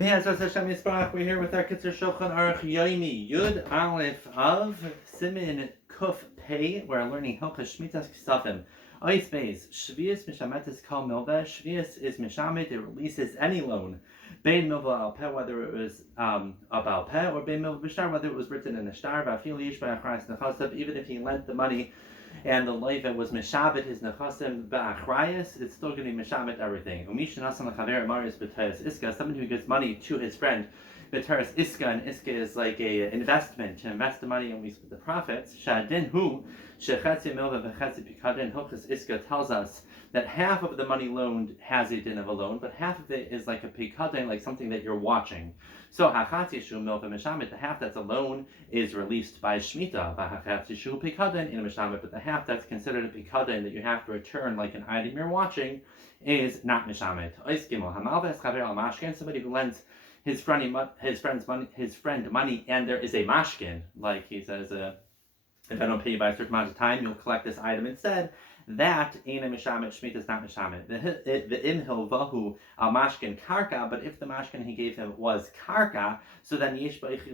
We're here with our Kitzur Shulchan Aruch Yomi Yud Aleph of Siman Kuf Pei. We're learning Hilchos Shmitas Ksafim. Beis Shvius Mishametis Kol Milva. Shvius is Mishamet. It releases any loan. Bein Milva Al Peh, whether it was a Baal Peh, or Bein Milva B'Shtar, whether it was written in a Shtar. V'Afil Yish B'Achrais Nechasav. Even if he lent the money and the leiva was mishabit his nechasim ba'achrayas, it's still going to be mishabit everything. Umishin asan lechaver marius b'teres iska, someone who gives money to his friend b'teres iska, and iska is like a investment, to invest the money and we split the profits. Shadin hu shechetzi milva v'chetzi pikadin. Hilchos iska tells us that half of the money loaned has a din of a loan, but half of it is like a pikadin, like something that you're watching. So hachatzi shu milva mishamit, the half that's a loan is released by shmita. V'hachatzi shu pikadin in a mishamit, but the half that's considered a pikadin that you have to return, like an item you're watching, is not mishamit. Ois gimel hamalves chaver al mashkin, somebody who lends his friend money, and there is a mashkin, like he says, if I don't pay you by a certain amount of time, you'll collect this item instead. That ain't a mishamet. Shmita is not mishamet. The imhil vahu al mashkin karka. But if the mashkin he gave him was karka, so then yesh ba'ich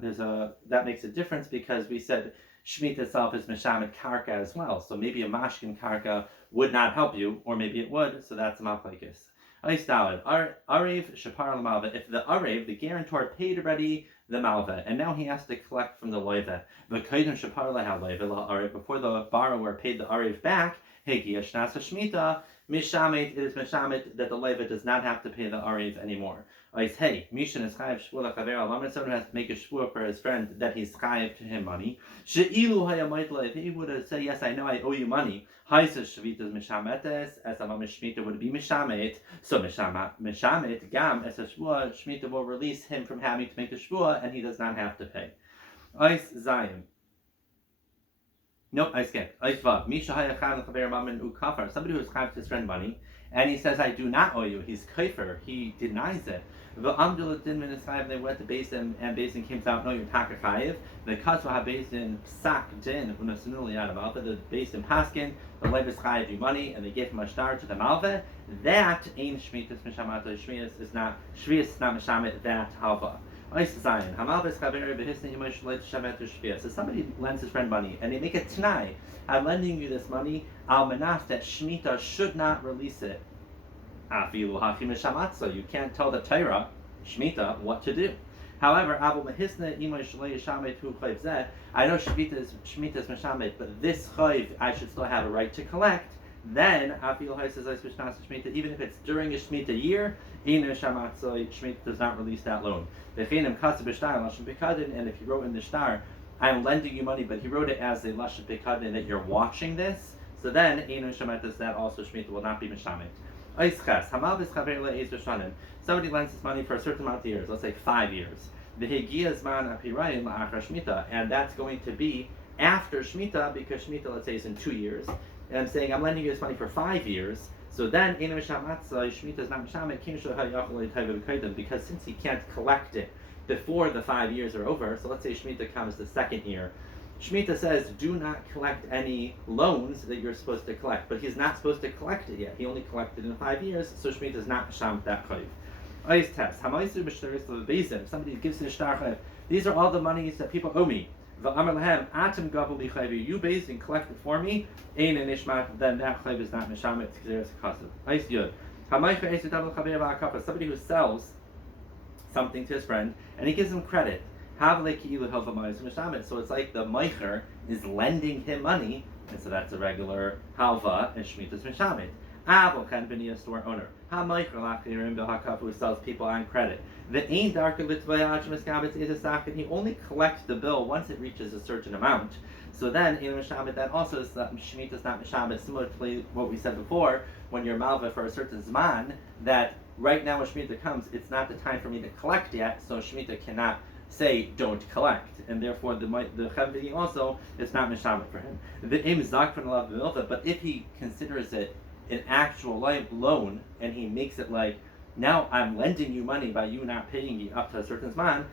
there's a that makes a difference, because we said shmita itself is mishamet karka as well. So maybe a mashkin karka would not help you, or maybe it would. So that's a machlekes. Arev shapar l'malva. If the arev, the guarantor, paid already the malva, and now he has to collect from the loiva. V'kaidon shapar lahal loiva. Before the borrower paid the arev back, hegiya shnasa shmita mishamet. It is mishamet that the loiva does not have to pay the arev anymore. Hey, mishan is chayiv shvua lachaver alaman. Someone has to make a shvua for his friend that he's chayiv to him money. She'ilu hayamaytla. If he would have said, yes, I know I owe you money, haisa shvitas mishametes, as a shmita would be mishamet. So mishamet gam as a shvua, shmita will release him from having to make a shvua, and he does not have to pay. Ois zayin. No, I skipped. Ois vav. Misha hayachav l'chaver mamen ukafar. Somebody who has chayiv to his friend money, and he says, I do not owe you. He's kaifer. He denies it. They went to Beis and Beis came out, no, you're takachayiv. The Kitzur ha-Beis psak din unasunuli yadav. The Beis paskin, the levis chayiv you money, and they gave him a shtar to the malva. That ain't shmitas mishamat. Shmitas is not mishamet. That halva. So somebody lends his friend money, and they make a t'nai. I'm lending you this money, al manas, that shmita should not release it. You can't tell the Torah, shmita, what to do. However, I know shmita is mishamet, but this chayv I should still have a right to collect. Then, even if it's during a shmita year, shmita does not release that loan. And if he wrote in the shtar, I'm lending you money, but he wrote it as a lashon pekadin that you're watching this, so then that also shmita will not be mishamet. Somebody lends his money for a certain amount of years, let's say 5 years. And that's going to be after Shemitah, because Shemitah, let's say, is in 2 years. And I'm saying, I'm lending you this money for 5 years. So then, Shemitah is not mishamet, because since he can't collect it before the 5 years are over, so let's say Shemitah comes the second year. Shemitah says, do not collect any loans that you're supposed to collect, but he's not supposed to collect it yet. He only collected in 5 years, so Shemitah is not mishamet that chayv. Ayis test. If somebody gives the shtar chayv, these are all the monies that people owe me. You Beis and collect it for me. Then that chayv is not mishamet. There's a kasav. Ayis yud. Somebody who sells something to his friend and he gives him credit. So it's like the meicher is lending him money, and so that's a regular halva, and shmitas mishamet. Store owner, who sells people on credit. He only collects the bill once it reaches a certain amount. So then, that also is shmitas not mishamet. Similar to what we said before, when you're malva for a certain zman, that right now when shmita comes, it's not the time for me to collect yet, so shmita cannot say don't collect, and therefore the chavdi also is not mishamet for him. The aim is zakron alav b'milva, but if he considers it an actual loan and he makes it like, now I'm lending you money by you not paying me up to a certain zman,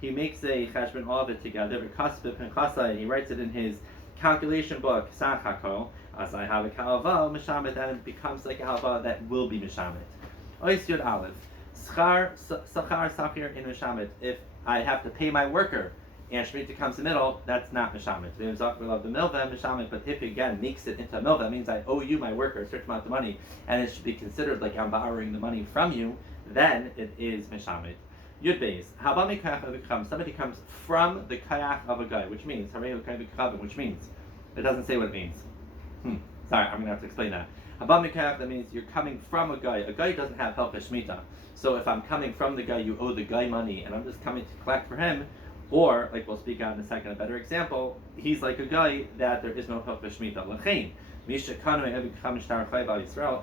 he makes a cheshbon all of it together, and he writes it in his calculation book, Sachako, as I have a kalava, mishamet, and it becomes like a halva that will be mishamet. Ois Yud Aleph. Sachar Sakir in Mishamet. If I have to pay my worker and Shemitah comes in the middle, that's not Mishamet. But if it again makes it into a milva, that means I owe you, my worker, a certain amount of money, and it should be considered like I'm borrowing the money from you, then it is Mishamet. Yud Beis. Somebody comes from the kayak of a guy, which means it doesn't say what it means. Sorry, I'm going to have to explain that. That means you're coming from a guy. A guy doesn't have help Shemitah. So if I'm coming from the guy, you owe the guy money, and I'm just coming to collect for him, or, like we'll speak out in a second, a better example, he's like a guy that there is no help Shemitah.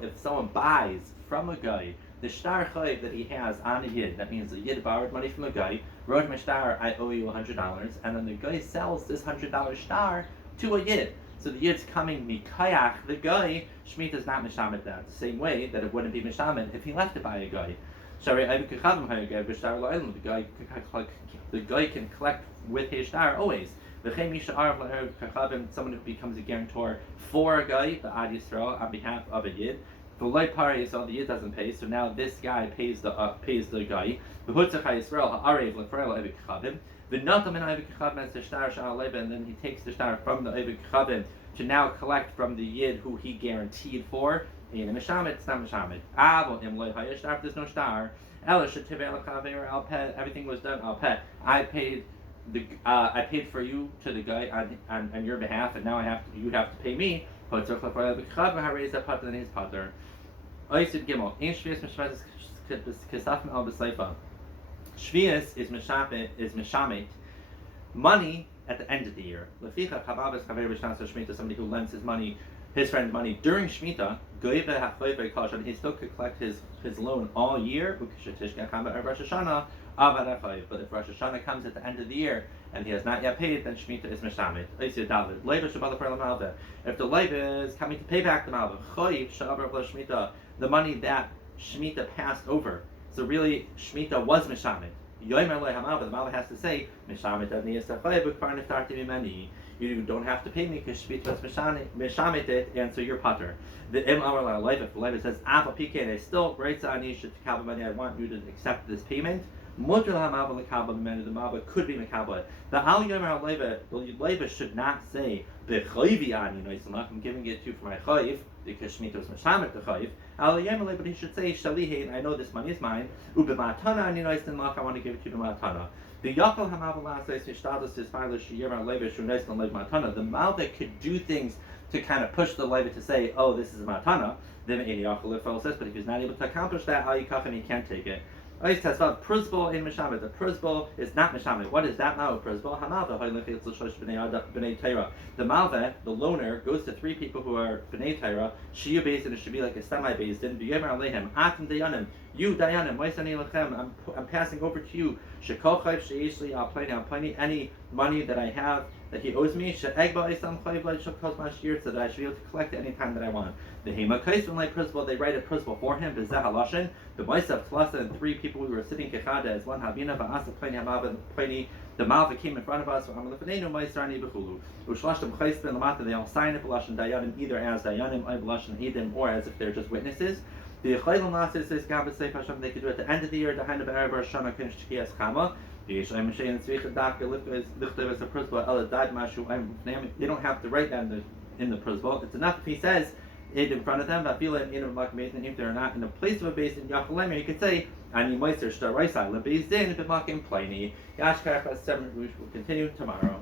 If someone buys from a guy the shtar chayv that he has on a yid, that means the yid borrowed money from a guy, wrote him a shtar, I owe you $100, and then the guy sells this $100 shtar to a yid. So the yid's coming mikayach the guy. Shemitah is not mishamet that. The same way that it wouldn't be mishamet if he left it by a guy. The guy can collect with his shtar always. Someone who becomes a guarantor for a guy, the Ad Yisrael, on behalf of a yid. The light party is all the yid doesn't pay, so now this guy pays the guy. And then he takes the shtar from the Eved Kachavim to now collect from the yid who he guaranteed for. It's not mishamet. If there's no shtar, everything was done. I'll pay. I paid for you to the guy on your behalf, and now you have to pay me. Then he's potter. Shvius is mishamet money at the end of the year. Somebody who lends his friend money during Shemitah, he still could collect his loan all year. But if Rosh Hashanah comes at the end of the year and he has not yet paid, then Shemitah is mishamet. If the leiva is coming to pay back the malva, the money that Shemitah passed over, so really Shemitah was mishamet. Yomi, the malva has to say, you don't have to pay me because Shemitah is mishamet it, and so you're potter. If the leiva says, I still writes on I want you to accept this payment. The malva could be mekabel. The leiva should not say, I'm giving it to you for my chayv, because Shemitah was mishamet the chayv. But he should say, Shalihin, I know this money is mine. I want to give it to you to matana. The malva could do things to kind of push the leiva to say, oh, this is a matana. But if he's not able to accomplish that, he can't take it. Pruzbal in Mishamet. The Pruzbal is not Mishamet. What is that Malva Pruzbal? The Malva, the loaner, goes to three people who are B'nai Torah. Shiyu Beis, and it should be like a semi-Beis. Then B'yemer Alehem, Atem Dayanim, you Dayanim, Moisani Lechem, I'm passing over to you. Shekol Chayv Sheishli, I'll play any money that I have that he owes me, She'egba Isam Chayv Lai Shokos Mashir, so that I should be able to collect it any time that I want. The Hema Kais when like Pruzbal, they write a Pruzbal for him, B'zeh Halashin, the Moisav Tlasa, and three people who were sitting Kechada as one Habina, Ba'asa Pleni Hamava, Pleni, the Malva came in front of us, they all sign it, either as Dayanim, Edim, or as if they're just witnesses. The they could do at the end of the year, they don't have to write that in the Pruzbal. It's enough if he says it in front of them, if they're not in the place of a base in Yachalemer, you could say, Ani Meister Shtar Raisa, Lebezin, Bimakim Pliny. Yashkar 7, we will continue tomorrow.